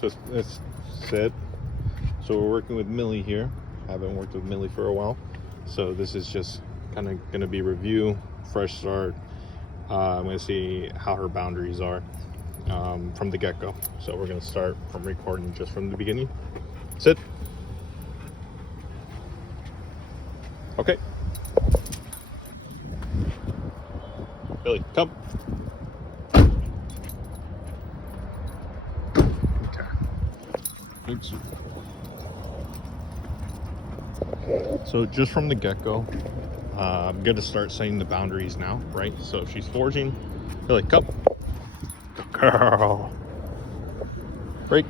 So let's sit. So we're working with Millie here. Haven't worked with Millie for a while. So this is just kind of going to be review, fresh start. I'm going to see how her boundaries are from the get-go. So we're going to start from recording just from the beginning. Sit. Okay. Millie, come. Okay. Oops. So just from the get-go, I'm gonna start setting the boundaries now, right? So if she's foraging, Millie, come. Girl. Break.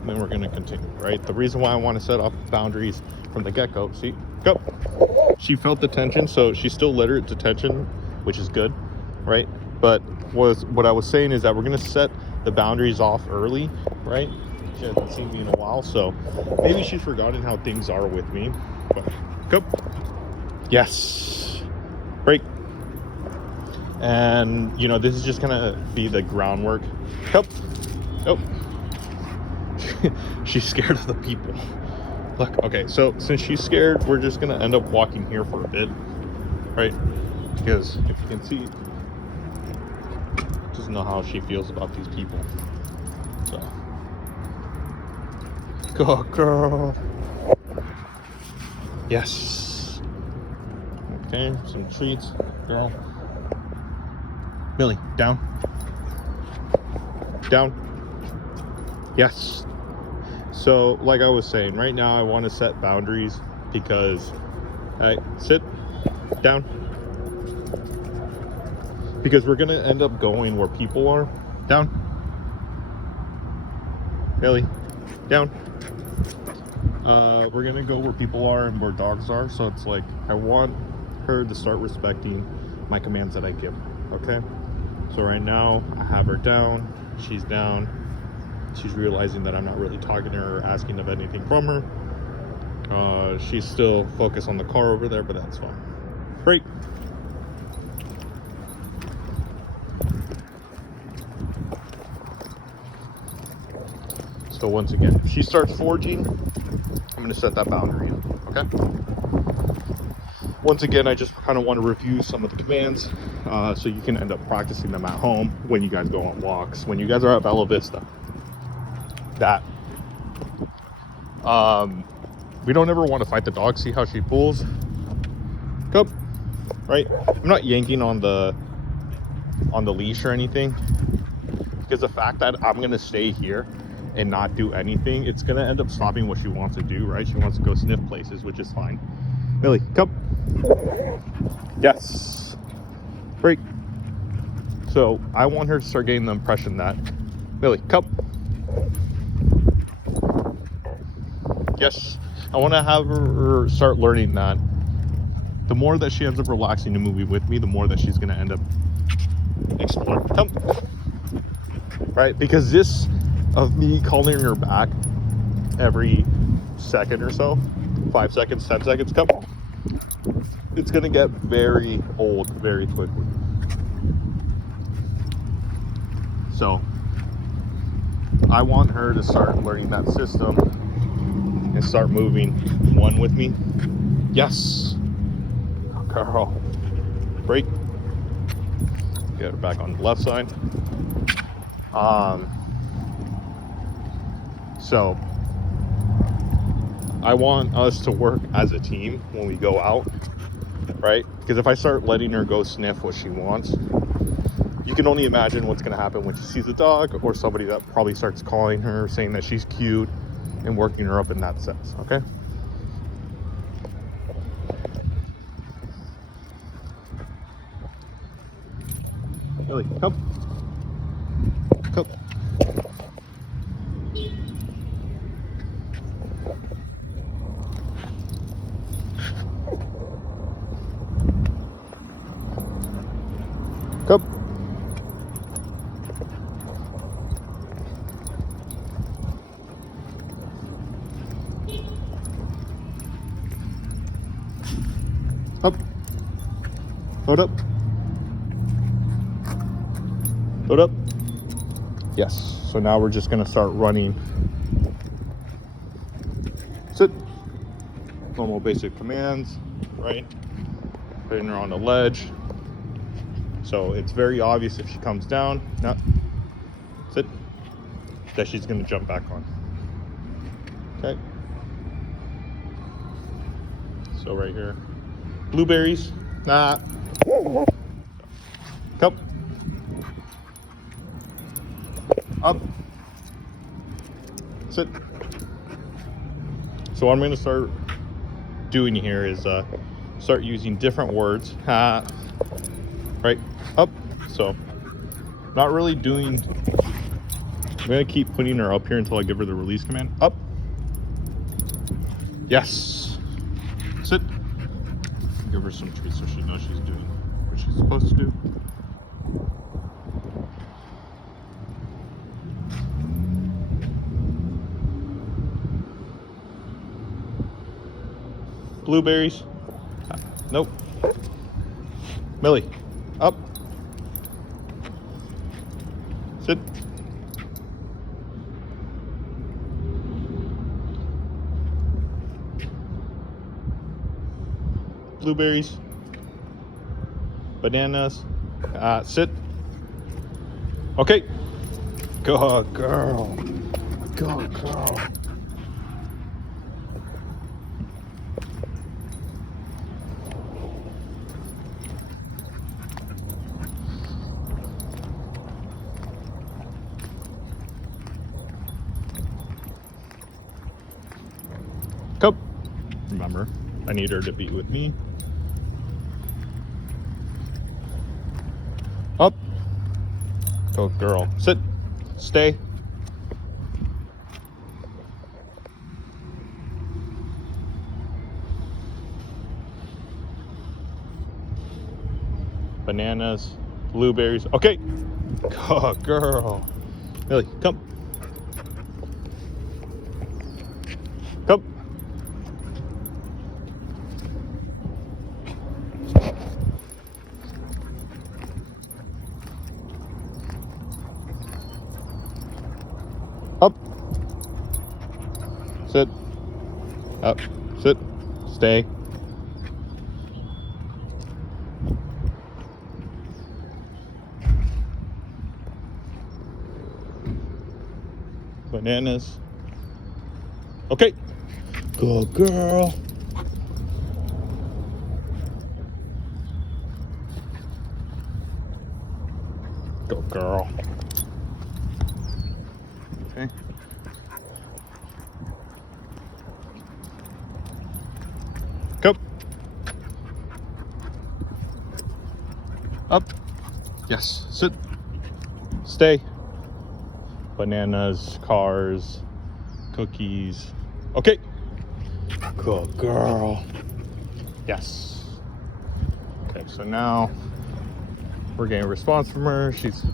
And then we're gonna continue, right? The reason why I want to set off boundaries from the get-go, see, go. She felt the tension, so she still let her to tension, which is good, right? But what I was saying is that we're gonna set the boundaries off early, right? She hasn't seen me in a while, so maybe she's forgotten how things are with me. But go. Yes. Break. And you know, this is just gonna be the groundwork. Go. Oh. She's scared of the people. Look, okay, so since she's scared, we're just gonna end up walking here for a bit, right? Because if you can see, doesn't know how she feels about these people. So, go girl. Yes. Okay, some treats, girl. Millie, down. Down. Yes. So, like I was saying, right now I want to set boundaries because, sit down. Because we're gonna end up going where people are. Down. Millie, down. We're gonna go where people are and where dogs are. So it's like I want her to start respecting my commands that I give her. Okay. So right now I have her down. She's down. She's realizing that I'm not really talking to her or asking of anything from her. She's still focused on the car over there, but that's fine. Break. So once again, if she starts foraging, I'm going to set that boundary in, okay? Once again, I just kind of want to review some of the commands so you can end up practicing them at home when you guys go on walks, when you guys are at Bella Vista. That we don't ever want to fight the dog. See how she pulls. Go. Right. I'm not yanking on the leash or anything, because the fact that I'm gonna stay here and not do anything, it's gonna end up stopping what she wants to do. Right. She wants to go sniff places, which is fine. Millie, come. Yes. Break. So I want her to start getting the impression that Millie, come. Yes, I want to have her start learning that the more that she ends up relaxing and moving with me, the more that she's going to end up exploring. Come. Right? Because this of me calling her back every second or so, 5 seconds, 10 seconds, come. It's going to get very old very quickly. So I want her to start learning that system and start moving one with me. Yes. Girl. Break. Get her back on the left side. So I want us to work as a team when we go out, right? Because if I start letting her go sniff what she wants, you can only imagine what's going to happen when she sees a dog or somebody that probably starts calling her, saying that she's cute, and working her up in that sense. Okay. Millie, come. Come. Come. Up. Load up. Load up. Yes. So now we're just gonna start running. Sit. Normal basic commands, right? Putting her on the ledge. So it's very obvious if she comes down, no, sit, that she's gonna jump back on. Okay. So right here, blueberries, nah. Come. Up. Sit. So what I'm gonna start doing here is start using different words. Right, up. So not really doing, I'm gonna keep putting her up here until I give her the release command. Up. Yes. Sit. Give her some treats so she knows she's doing what she's supposed to do. Blueberries. Nope. Millie, up. Sit. Blueberries. Bananas. Sit. Okay. Good girl. Good girl. Come. Remember, I need her to be with me. Up. Good girl. Sit. Stay. Bananas. Blueberries. Okay. Good girl. Millie, come. Come. Up. Sit. Up. Sit. Stay. Bananas. Okay. Good girl. Good girl. Okay. Go. Up. Yes. Sit. Stay. Bananas, cars, cookies. Okay. Good girl. Yes. Okay, so now we're getting a response from her. She's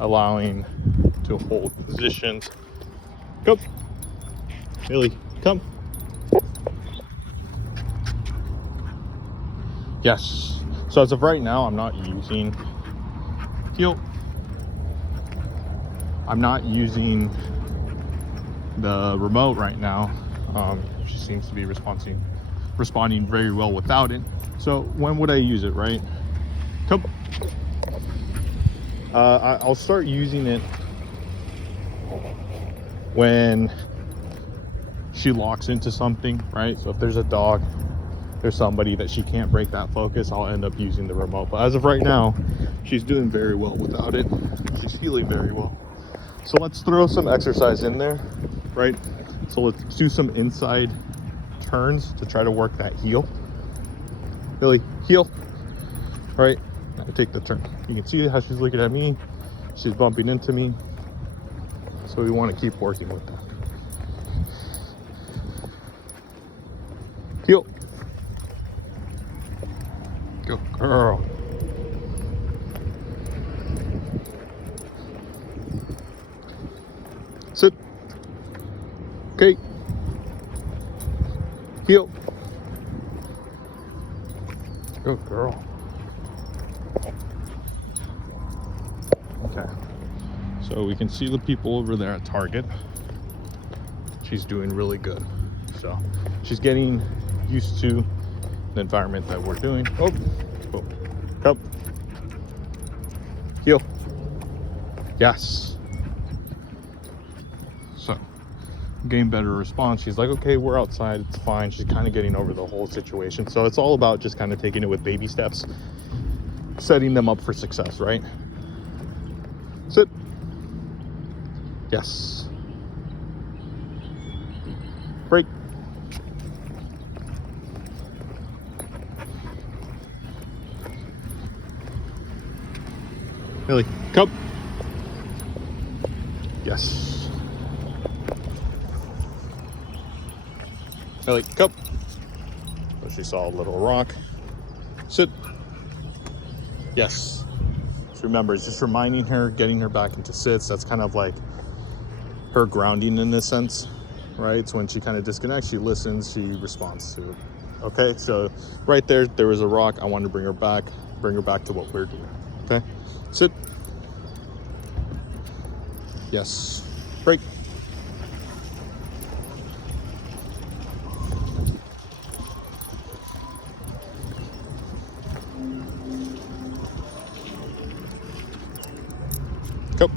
allowing to hold positions. Come. Millie, come. Yes. So as of right now, I'm not using heel. I'm not using the remote right now. She seems to be responding very well without it. So when would I use it, right? Come. I'll start using it when she locks into something, right? So if there's a dog, there's somebody that she can't break that focus, I'll end up using the remote. But as of right now, she's doing very well without it. She's feeling very well. So let's throw some exercise in there, right? So let's do some inside turns to try to work that heel. Millie, heel. All right, now take the turn. You can see how she's looking at me. She's bumping into me. So we want to keep working with that. Heel. Good girl. Sit. Okay. Heel. Good girl. Okay. So we can see the people over there at Target. She's doing really good. So she's getting used to the environment that we're doing. Oh, come, heel. Yes. So getting better response. She's like, okay, we're outside, it's fine. She's kind of getting over the whole situation. So it's all about just kind of taking it with baby steps, setting them up for success, right? Sit. Yes. Break. Millie, come. Yes. Millie, come. So she saw a little rock. Sit. Yes. Just remember, it's just reminding her, getting her back into sits. That's kind of like her grounding in this sense, right? So when she kind of disconnects, she listens, she responds to it. Okay, so right there was a rock. I wanted to bring her back to what we're doing. Okay, sit. Yes. Break. Go.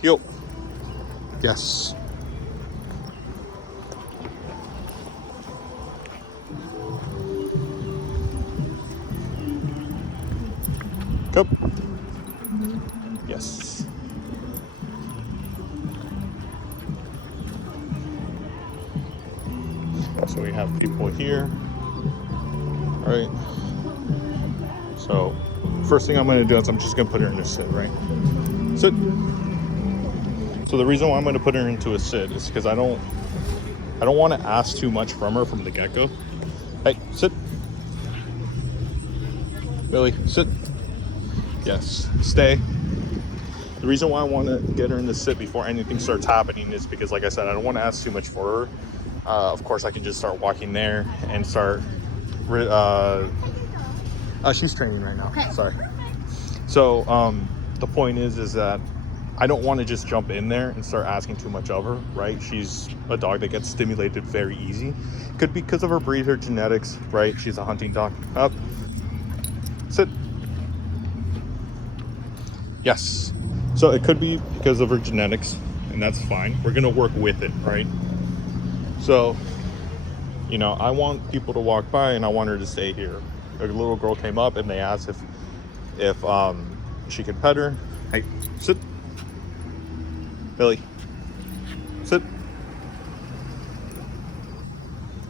Heel. Yes. Go. Yes. So we have people here. All right. So first thing I'm going to do is I'm just going to put her in a sit, right? Sit. So the reason why I'm going to put her into a sit is because I don't want to ask too much from her from the get-go. Hey, sit. Millie, sit. Yes, stay. The reason why I want to get her in the sit before anything starts happening is because, like I said, I don't want to ask too much for her. Of course, I can just start walking there and start. She's training right now. Okay. Sorry. So the point is that I don't want to just jump in there and start asking too much of her, right? She's a dog that gets stimulated very easy. Could be because of her breed, her genetics, right? She's a hunting dog. Up. Sit. Yes. So it could be because of her genetics, and that's fine. We're going to work with it, right? So, you know, I want people to walk by and I want her to stay here. A little girl came up and they asked if she could pet her. Hey, sit. Millie, sit.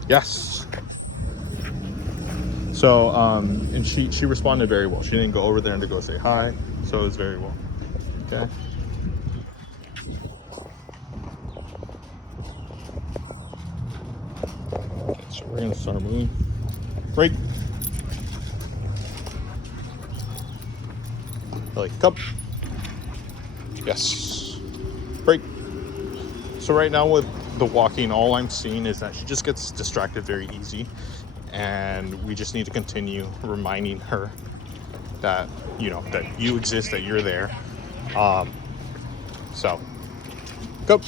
Yes. So, and she responded very well. She didn't go over there and to go say hi. So it was very well. Okay. Okay, so we're gonna start moving. Break. Millie, come. Yes. Break. So right now with the walking, all I'm seeing is that she just gets distracted very easy, and we just need to continue reminding her that, you know, that you exist, that you're there. So go.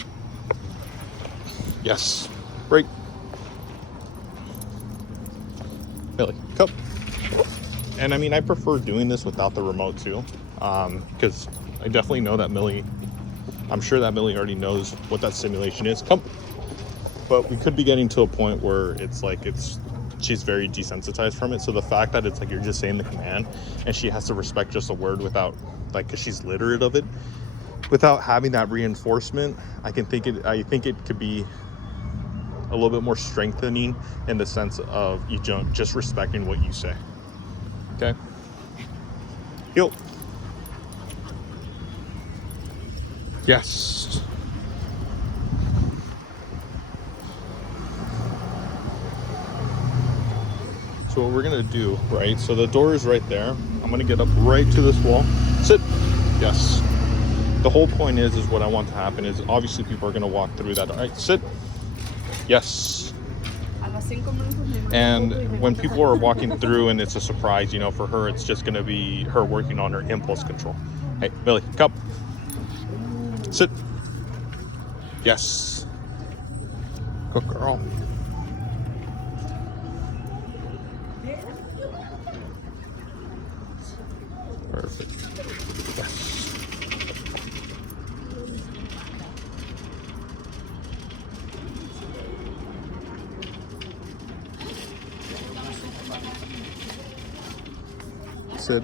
Yes. Break. Millie, come. And I mean, I prefer doing this without the remote too, because I definitely know that I'm sure that Millie already knows what that stimulation is. Come. But we could be getting to a point where it's like she's very desensitized from it. So the fact that it's like you're just saying the command and she has to respect just a word without, like, because she's literate of it, without having that reinforcement, I think it could be a little bit more strengthening in the sense of you just respecting what you say. Okay. Heel. Yes. So what we're gonna do, right? So the door is right there. I'm gonna get up right to this wall. Sit. Yes. The whole point is what I want to happen is obviously people are gonna walk through that. All right, sit. Yes. And when people are walking through and it's a surprise, you know, for her, it's just gonna be her working on her impulse control. Hey, Millie, come. Sit. Yes. Good girl. Perfect. Yes. Sit.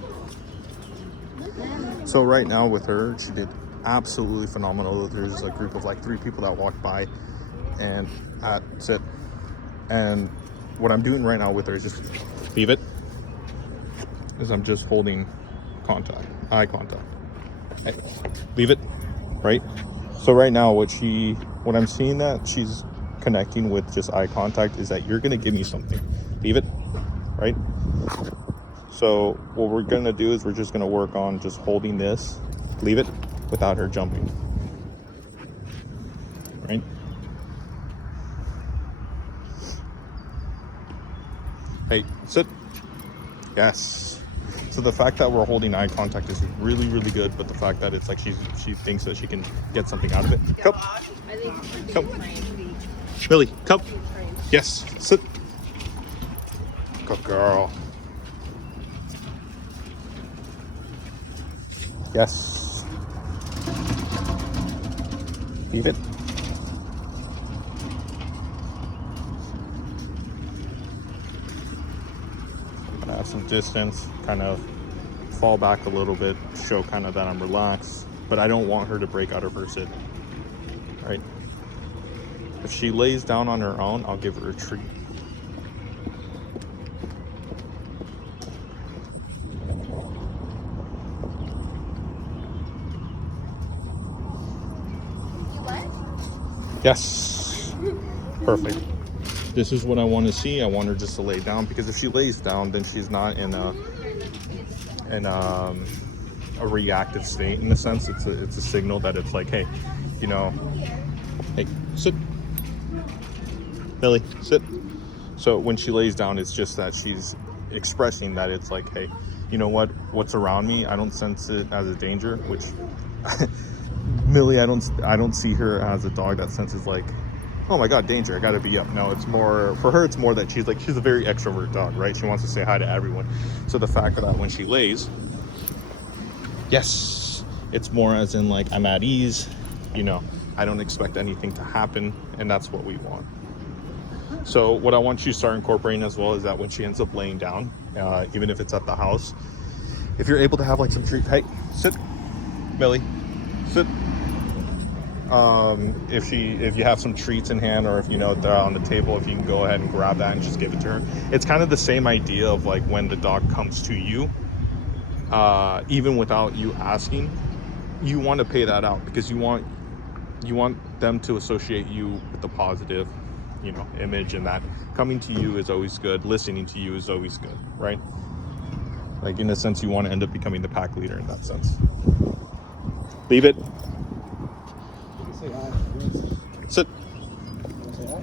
So right now with her, she did absolutely phenomenal. There's a group of like 3 people that walked by and sit. And what I'm doing right now with her is just leave it. Is I'm just holding contact, eye contact. Hey, leave it, right? So right now what I'm seeing that she's connecting with just eye contact is that you're gonna give me something. Leave it, right? So what we're gonna do is we're just gonna work on just holding this, leave it, without her jumping, right? Hey, sit. Yes. So the fact that we're holding eye contact is really, really good, but the fact that it's like she thinks that she can get something out of it. Come. Come. Millie, come. Yes, sit. Good girl. Yes. Leave it. Have some distance, kind of fall back a little bit, show kind of that I'm relaxed, but I don't want her to break out of her sit, right? If she lays down on her own, I'll give her a treat. Yes, perfect. This is what I want to see. I want her just to lay down, because if she lays down, then she's not in a reactive state. In a sense, it's a signal that it's like, hey, you know, hey, sit. Millie, sit. So when she lays down, it's just that she's expressing that it's like, hey, you know what's around me, I don't sense it as a danger, which Millie, I don't see her as a dog that senses like, oh my god, danger, I gotta be up. No, it's more for her, it's more that she's a very extrovert dog, right? She wants to say hi to everyone. So the fact that when she lays, yes, it's more as in like, I'm at ease, you know, I don't expect anything to happen, and that's what we want. So what I want you to start incorporating as well is that when she ends up laying down, even if it's at the house, if you're able to have like some treat, hey, sit, Millie, sit. If you have some treats in hand, or if you know they're on the table, if you can go ahead and grab that and just give it to her. It's kind of the same idea of like when the dog comes to you, even without you asking, you want to pay that out, because you want them to associate you with the positive, you know, image, and that coming to you is always good, listening to you is always good, right? Like in a sense, you want to end up becoming the pack leader in that sense. Leave it. Sit.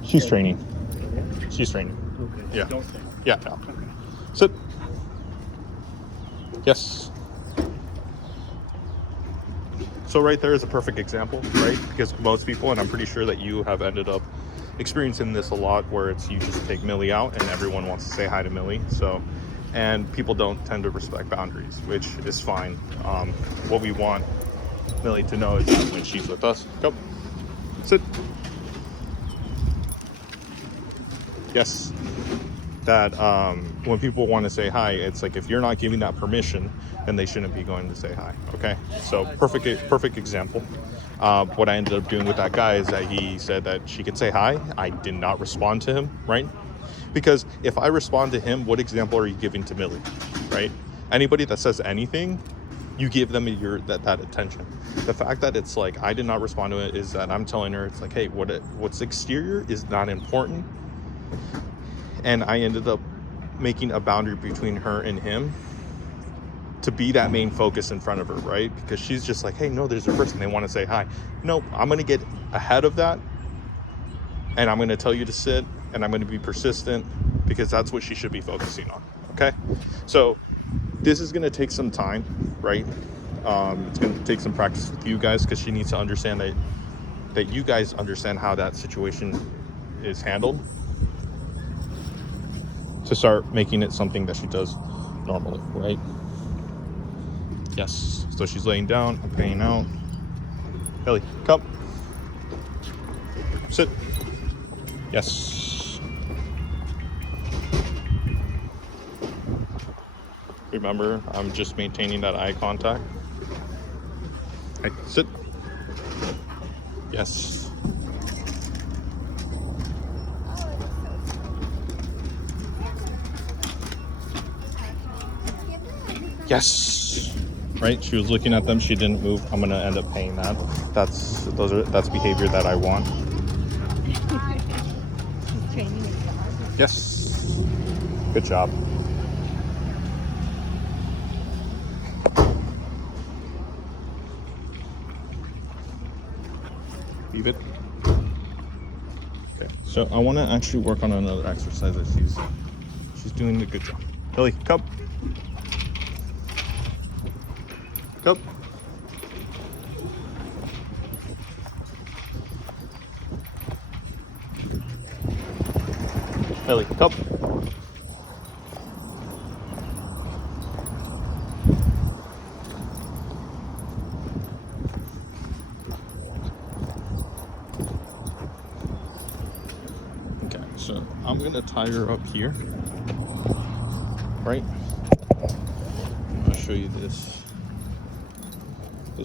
She's training. She's training. Okay. Yeah. Yeah. Yeah. Okay. Sit. Yes. So right there is a perfect example, right? Because most people, and I'm pretty sure that you have ended up experiencing this a lot, where it's you just take Millie out and everyone wants to say hi to Millie. So, and people don't tend to respect boundaries, which is fine. What we want Millie to know is that when she's with us, go, sit. Yes. That when people want to say hi, it's like if you're not giving that permission, then they shouldn't be going to say hi. Okay, so perfect example. What I ended up doing with that guy is that he said that she could say hi. I did not respond to him, right? Because if I respond to him, what example are you giving to Millie, right? Anybody that says anything, you give them that attention. The fact that it's like I did not respond to it is that I'm telling her it's like, hey, what's exterior is not important. And I ended up making a boundary between her and him to be that main focus in front of her, right? Because she's just like, hey, no, there's a person, they want to say hi. No, I'm going to get ahead of that, and I'm going to tell you to sit, and I'm going to be persistent, because that's what she should be focusing on, okay? So this is going to take some time, right? It's going to take some practice with you guys because she needs to understand that you guys understand how that situation is handled to start making it something that she does normally, right? Yes. So she's laying down, I'm paying out. Millie, come. Sit. Yes. Remember, I'm just maintaining that eye contact. Okay, sit. Yes. Yes. Right? She was looking at them. She didn't move. I'm gonna end up paying that. That's behavior that I want. Yes. Good job. Leave it. Okay. So I want to actually work on another exercise that she's doing a good job. Millie, come. Come. Millie, come. Okay, so I'm gonna tie her up here, right? I'll show you this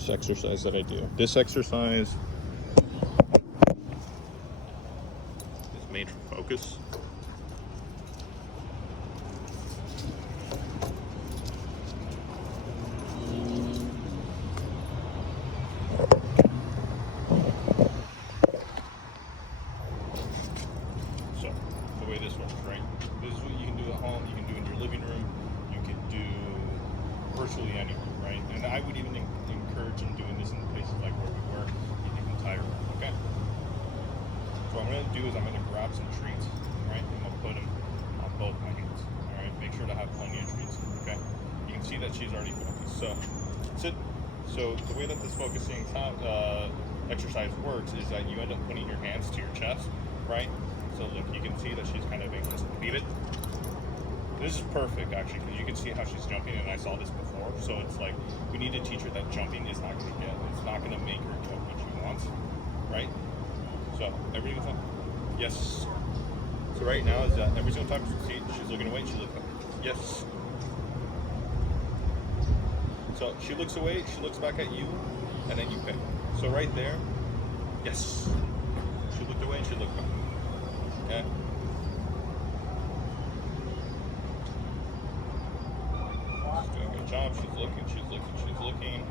exercise that I do. This exercise is made for focus. So the way this works, right? This is what you can do at home, you can do in your living room, you can do virtually anywhere, right? And I would even encourage in doing this in places like where we work, you can tie her up, okay? So what I'm gonna do is I'm gonna grab some treats, right? I'm gonna put them on both my hands, all right? Make sure to have plenty of treats, okay? You can see that she's already focused. So sit. So the way that this focusing exercise works is that you end up putting your hands to your chest, right? So look, you can see that she's kind of anxious. Leave it. This is perfect actually, because you can see how she's jumping, and I saw this before. So it's like we need to teach her that jumping is not going to it's not going to make her jump what she wants, right? So every single time, yes. So right now is that every single time she's looking away, she's looking up. Yes. So she looks away, she looks back at you, and then you pick. So right there, yes. She looked away and she looked back. Okay. She's doing a good job. She's looking, she's looking, she's looking.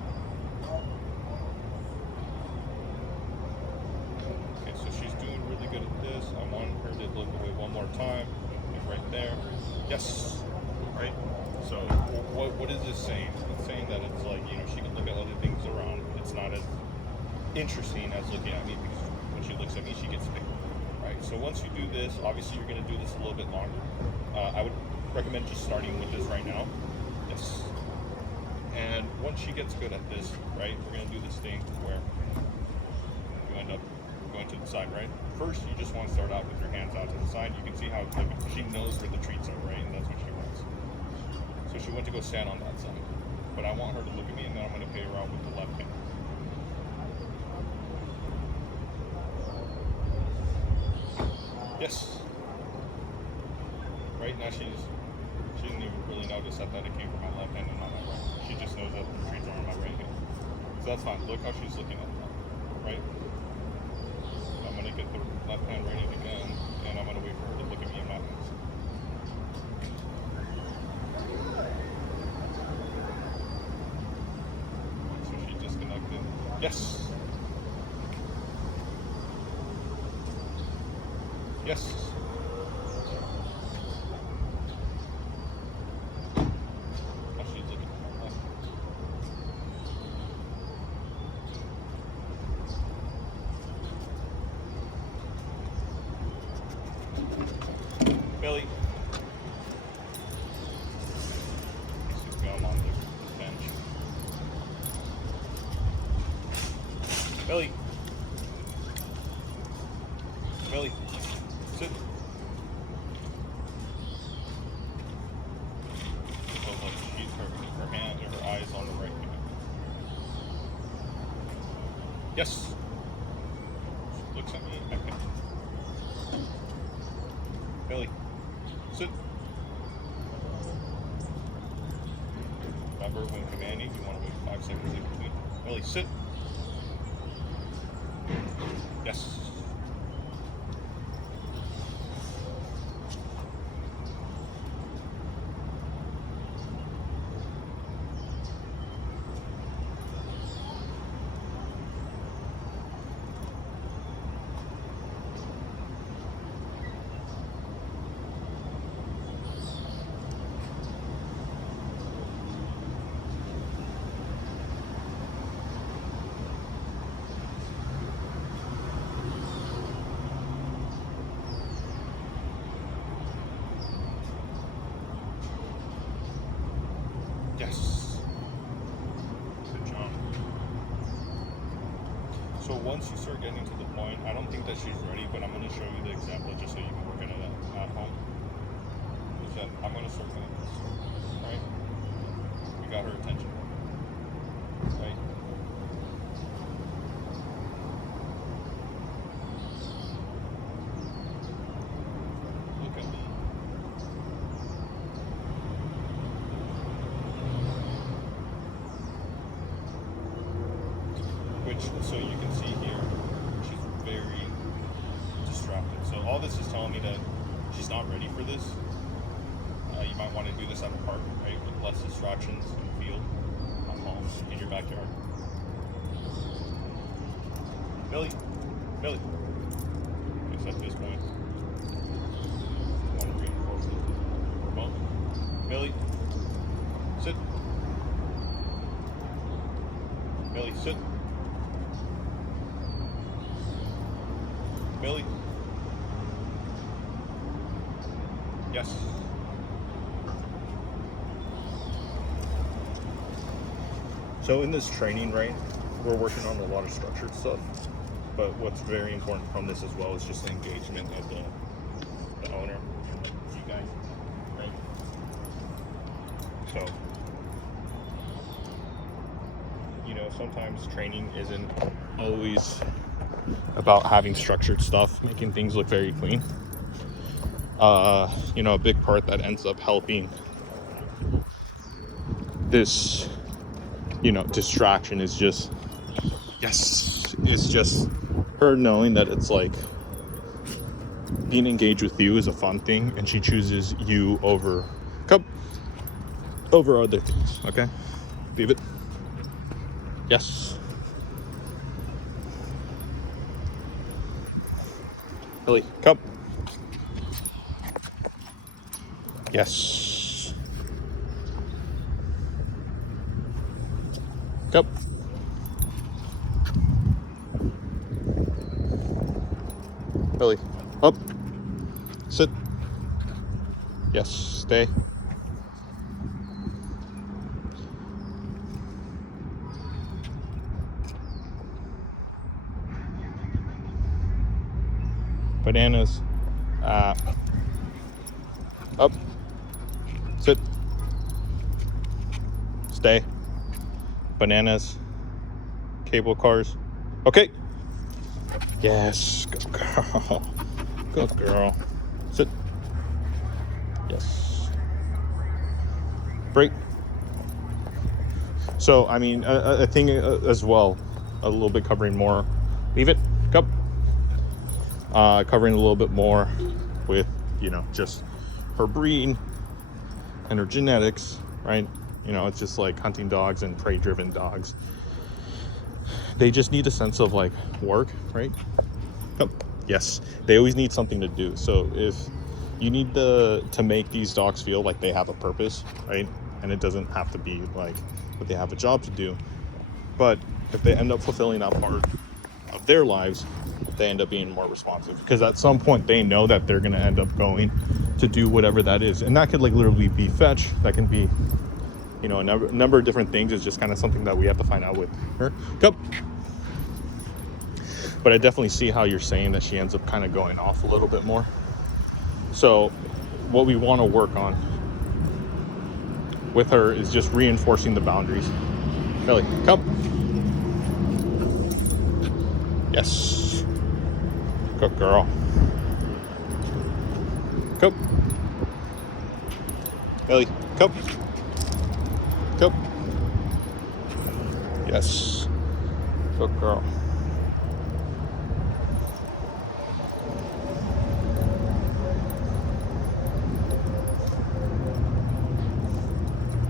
Okay, so she's doing really good at this. I want her to look away one more time. Right there. Yes. Right? So what is this saying? It's saying that it's like, you know, she can look at other things around. It's not as interesting as looking at me, because when she looks at me, she gets big. Right? So once you do this, obviously you're going to do this a little bit longer. I would recommend just starting with this right now. Yes. And once she gets good at this, right, we're going to do this thing where you end up going to the side, right? First, you just want to start out with your hands out to the side. You can see how she knows where the treats are, right? And that's what she wants. So she went to go stand on that side. But I want her to look at me, and then I'm going to pay her out with the left hand. Yes. Right now she didn't even really notice that it came from my left hand and not my right. She just knows that the treats are on my right hand. So that's fine. Look how she's looking at that, right? I'm going to get the left hand ready again, and I'm going to wait for her to look at me in my hands. So she disconnected. Yes. Yes. Now she's looking at my left. Millie. She's going on the bench. Millie. Millie. Sit. So like she's her hand or her eyes on the right hand. Yes. She looks at me. Okay. Millie. Sit. Remember when commanding, you want to wait 5 seconds in between. Millie, sit. Yes. Yes. Good job. So once you start getting to the point, I don't think that she's ready, but I'm going to show you the example just so you can work on it at home. Is that I'm going to start doing this, right? We got her attention, right? Look at me. So you can see here, she's very distracted. So all this is telling me that she's not ready for this. You might want to do this at a park, right? With less distractions in the field, at home, in your backyard. Millie, Millie. It's at this point. I want to reinforce it. Remote. Millie, sit. Millie, sit. Millie. Yes. So in this training, right, we're working on a lot of structured stuff, but what's very important from this as well is just the engagement of the owner and you guys, right? So, you know, sometimes training isn't always about having structured stuff, making things look very clean. You know, a big part that ends up helping this, you know, distraction is just, yes, it's just her knowing that it's like being engaged with you is a fun thing, and she chooses you over other things. Okay, leave it. Yes. Millie, come. Yes. Come. Millie, up. Sit. Yes, stay. Bananas. Up. Sit. Stay. Bananas. Cable cars. Okay. Yes. Good girl. Good girl. Sit. Yes. Break. So, I mean, a thing as well, a little bit covering more. Leave it. Go. Covering a little bit more with, you know, just her breed and her genetics, right? You know, it's just like hunting dogs and prey-driven dogs. They just need a sense of like work, right? Oh, yes, they always need something to do. So if you need to make these dogs feel like they have a purpose, right? And it doesn't have to be like that they have a job to do, but if they end up fulfilling that part of their lives, they end up being more responsive, because at some point they know that they're going to end up going to do whatever that is, and that could like literally be fetch, that can be, you know, a number of different things. Is just kind of something that we have to find out with her. Go. But I definitely see how you're saying that she ends up kind of going off a little bit more. So what we want to work on with her is just reinforcing the boundaries. Millie, come. Yes. Good girl. Come. Millie, come. Come. Yes. Good girl.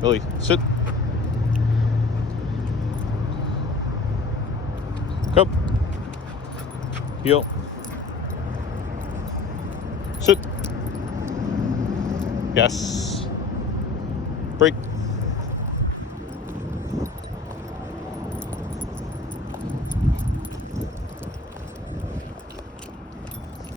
Millie, sit. Come. Heel. Sit. Yes.